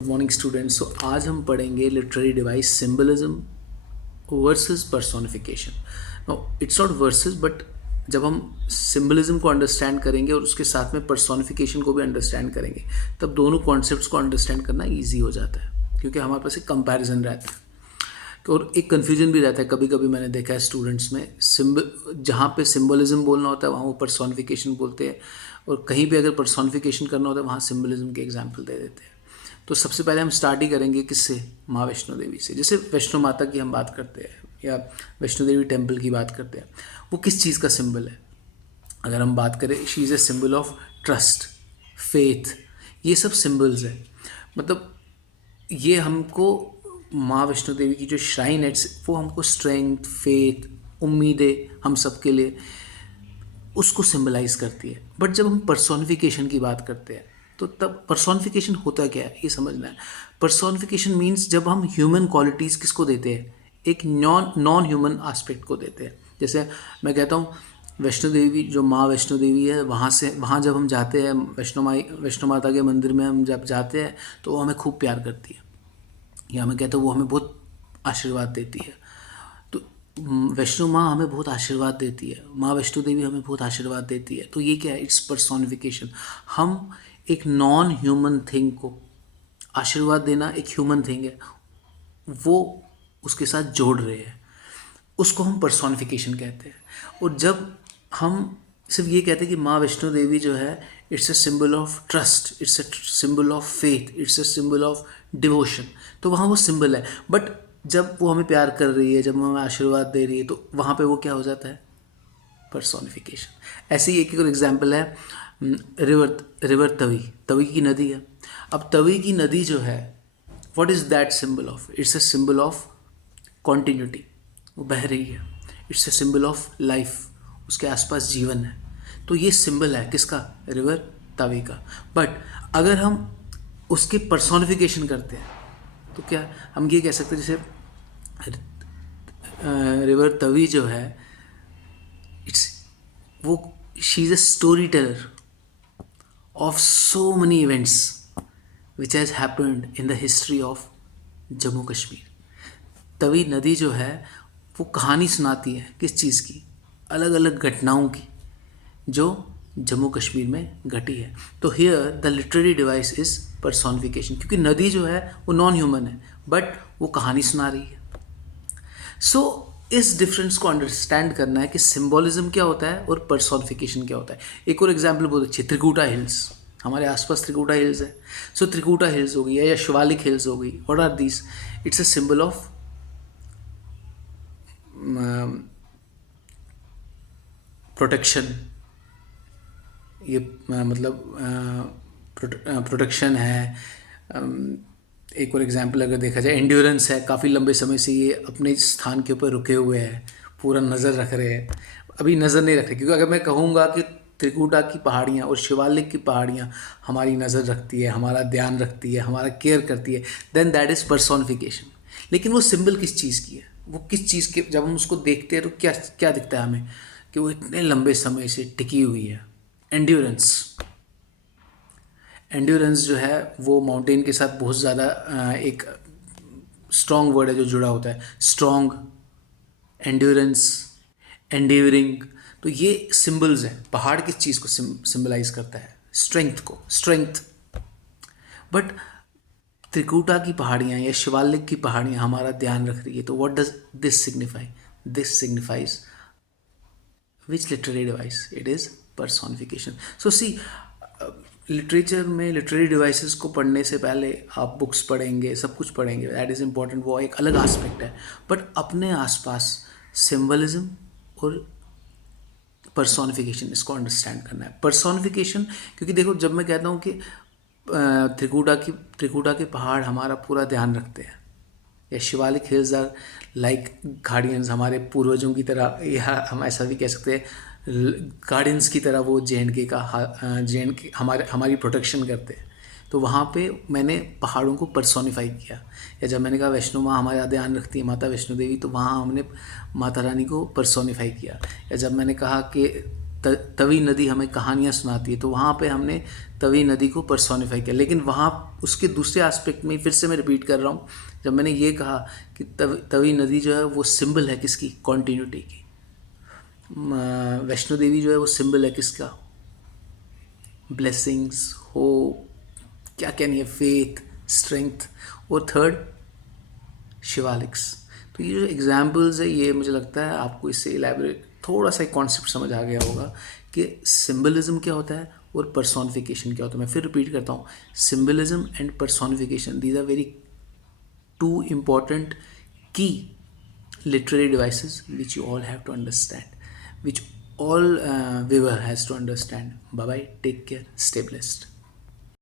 Good morning students. सो आज हम पढ़ेंगे literary device symbolism versus personification. No, it's not versus, but जब हम सिंबलिज्म को अंडरस्टैंड करेंगे और उसके साथ में पर्सोनिफिकेशन को भी अंडरस्टैंड करेंगे, तब दोनों कॉन्सेप्ट्स को अंडरस्टैंड करना ईजी हो जाता है, क्योंकि हमारे पास एक कंपैरिजन रहता है और एक कन्फ्यूजन भी रहता है। कभी कभी मैंने देखा है स्टूडेंट्स में, जहाँ पे सिंबलिज्म बोलना होता है वहाँ वो पर्सोनिफिकेशन बोलते हैं, और कहीं पे अगर पर्सोनिफिकेशन करना होता है वहाँ सिंबलिज्म के एग्जाम्पल दे देते हैं। तो सबसे पहले हम स्टार्ट ही करेंगे किससे? माँ वैष्णो देवी से। जैसे वैष्णो माता की हम बात करते हैं या वैष्णो देवी टेम्पल की बात करते हैं, वो किस चीज़ का सिंबल है? अगर हम बात करें, she is a symbol of trust, faith, ये सब सिंबल्स है। मतलब ये हमको, माँ वैष्णो देवी की जो श्राइन है, वो हमको स्ट्रेंथ, फेथ, उम्मीदें हम सब के लिए उसको सिंबलाइज करती है। बट जब हम पर्सोनिफिकेशन की बात करते हैं, तो तब पर्सोनिफिकेशन होता क्या है ये समझना है। पर्सोनिफिकेशन मीन्स जब हम ह्यूमन क्वालिटीज़ किसको देते हैं? एक नॉन ह्यूमन एस्पेक्ट को देते हैं। जैसे मैं कहता हूँ वैष्णो देवी, जो माँ वैष्णो देवी है, वहाँ जब हम जाते हैं, वैष्णो माता के मंदिर में हम जब जाते हैं, तो वो हमें खूब प्यार करती है, या मैं कहता हूँ वो हमें बहुत आशीर्वाद देती है। तो वैष्णो माँ हमें बहुत आशीर्वाद देती है, माँ वैष्णो देवी हमें बहुत आशीर्वाद देती है। तो ये क्या है? It's personification. हम एक नॉन ह्यूमन थिंग को आशीर्वाद देना, एक ह्यूमन थिंग है, वो उसके साथ जोड़ रहे हैं, उसको हम पर्सोनिफिकेशन कहते हैं। और जब हम सिर्फ ये कहते हैं कि माँ वैष्णो देवी जो है, it's a symbol of trust, it's a symbol of faith, it's a symbol of devotion, तो वहाँ वो सिंबल है। बट जब वो हमें प्यार कर रही है, जब वो हमें आशीर्वाद दे रही है, तो वहाँ पे वो क्या हो जाता है? पर्सोनिफिकेशन। ऐसे ही एक और एग्जाम्पल है, रिवर तवी, तवी की नदी है। अब तवी की नदी जो है, what is that symbol of? It's a symbol of continuity, वो बह रही है। It's a symbol of life, उसके आसपास जीवन है। तो ये सिंबल है किसका? रिवर तवी का। बट अगर हम उसके पर्सोनिफिकेशन करते हैं, तो क्या हम ये कह सकते हैं, जैसे रिवर तवी जो है, इट्स वो she is a story teller of so many events which has happened in the history of Jammu Kashmir. Tawi नदी जो है, वो कहानी सुनाती है किस चीज़ की? अलग अलग घटनाओं की, जो जम्मू कश्मीर में घटी है। तो here the literary device is personification, क्योंकि नदी जो है वो नॉन ह्यूमन है, बट वो कहानी सुना रही है। सो इस डिफरेंस को अंडरस्टैंड करना है कि सिंबोलिज्म क्या होता है और पर्सोनिफिकेशन क्या होता है। एक और एग्जाम्पल बहुत अच्छी, त्रिकुटा हिल्स। हमारे आसपास त्रिकुटा हिल्स है। सो त्रिकुटा हिल्स हो गई या शिवालिक हिल्स हो गई, what are these? It's a symbol of protection. ये मतलब प्रोटेक्शन है। एक और एग्जांपल अगर देखा जाए, एंड्योरेंस है। काफ़ी लंबे समय से ये अपने स्थान के ऊपर रुके हुए हैं, पूरा नज़र रख रहे हैं। अभी नज़र नहीं रख रहे, क्योंकि अगर मैं कहूँगा कि त्रिकुटा की पहाड़ियाँ और शिवालिक की पहाड़ियाँ हमारी नज़र रखती है, हमारा ध्यान रखती है, हमारा केयर करती है, देन दैट इज़ पर्सोनिफिकेशन। लेकिन वो सिंबल किस चीज़ की है? वो किस चीज़ के, जब हम उसको देखते हैं तो क्या क्या दिखता है हमें? कि वो इतने लंबे समय से टिकी हुई है। एंड्योरेंस, एंड्योरेंस जो है वो माउंटेन के साथ बहुत ज़्यादा एक स्ट्रॉन्ग वर्ड है जो जुड़ा होता है। स्ट्रॉन्ग, एंड्योरेंस, एंड्यूरिंग, तो ये सिंबल्स हैं। पहाड़ किस चीज़ को सिंबलाइज करता है? स्ट्रेंथ को, स्ट्रेंथ। बट त्रिकुटा की पहाड़ियाँ या शिवालिक की पहाड़ियाँ हमारा ध्यान रख रही है, तो what does this signify? This signifies which literary device? It is personification. So see, literature में लिटरेरी डिवाइसेस को पढ़ने से पहले आप बुक्स पढ़ेंगे, सब कुछ पढ़ेंगे, दैट इज़ इम्पॉर्टेंट, वो एक अलग एस्पेक्ट है। बट अपने आसपास सिंबलिज्म और पर्सोनिफिकेशन, इसको अंडरस्टैंड करना है। पर्सोनिफिकेशन, क्योंकि देखो, जब मैं कहता हूँ कि त्रिकुटा के पहाड़ हमारा पूरा ध्यान रखते हैं, या Shivalik hills are like guardians, हमारे पूर्वजों की तरह, या हम ऐसा भी कह सकते हैं गार्डियंस की तरह, वो जे.एंड.के का, जे.एंड.के हमारी प्रोटेक्शन करते हैं। तो वहाँ पे मैंने पहाड़ों को पर्सोनिफाई किया। या जब मैंने कहा वैष्णो माँ हमारा ध्यान रखती है, माता वैष्णो देवी, तो वहाँ हमने माता रानी को पर्सोनिफाई किया। या जब मैंने कहा कि तवी नदी हमें कहानियाँ सुनाती है, तो वहाँ पे हमने तवी नदी को पर्सोनिफाई किया। लेकिन वहाँ उसके दूसरे एस्पेक्ट में फिर से मैं रिपीट कर रहा हूँ, जब मैंने ये कहा कि तवी नदी जो है वो सिंबल है किसकी, कॉन्टीन्यूटी की। वैष्णो देवी जो है वो सिंबल है किसका, ब्लेसिंग्स, होप, क्या क्या नहीं है, फेथ, स्ट्रेंथ। और थर्ड शिवालिक्स। तो ये जो एग्जाम्पल्स है, ये मुझे लगता है आपको इससे इलेबोरेट थोड़ा सा एक कॉन्सेप्ट समझ आ गया होगा कि सिंबलिज्म क्या होता है और पर्सोनिफिकेशन क्या होता है। मैं फिर रिपीट करता हूँ, symbolism and personification, these are very two important key literary devices which you all have to understand, which all viewer has to understand. Bye bye, take care, stay blessed.